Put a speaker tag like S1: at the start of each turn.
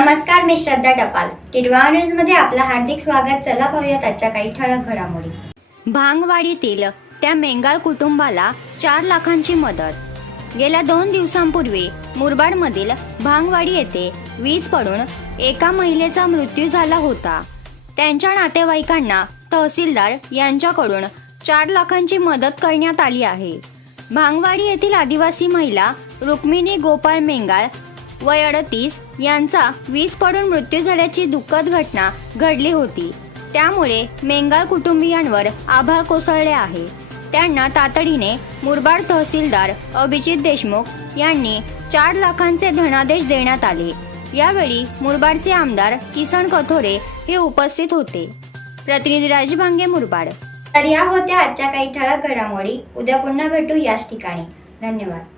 S1: नमस्कार मी श्रद्धा टपाल. टिडवा न्यूजमध्ये आपलं हार्दिक स्वागत. चला पाहूयात आजच्या काही ठळक घडामोडी.
S2: भांगवाडीतील त्या मेंगाळ कुटुंबाला चार लाखांची मदत. गेल्या दोन दिवसांपूर्वी मुरबाडमधील भांगवाडी येथे वीज पडून एका महिलेचा मृत्यू झाला होता. त्यांच्या नातेवाईकांना तहसीलदार यांच्याकडून चार लाखांची मदत करण्यात आली आहे. भांगवाडी येथील आदिवासी महिला रुक्मिणी गोपाळ मेंगाळ वय अडतीस यांचा वीज पडून मृत्यू झाल्याची दुःखद घटना घडली होती. त्यामुळे मेंगाळ कुटुंबियांवर आभार कोसळले आहे. त्यांना तातडीने मुरबाड तहसीलदार अभिजित देशमुख यांनी चार लाखांचे धनादेश देण्यात आले. यावेळी मुरबाडचे आमदार किसन कथोरे हे उपस्थित होते. प्रतिनिधी राजभांगे मुरबाड.
S1: तर या होत्या आजच्या काही ठळक घडामोडी. उद्या पुन्हा भेटू याच ठिकाणी. धन्यवाद.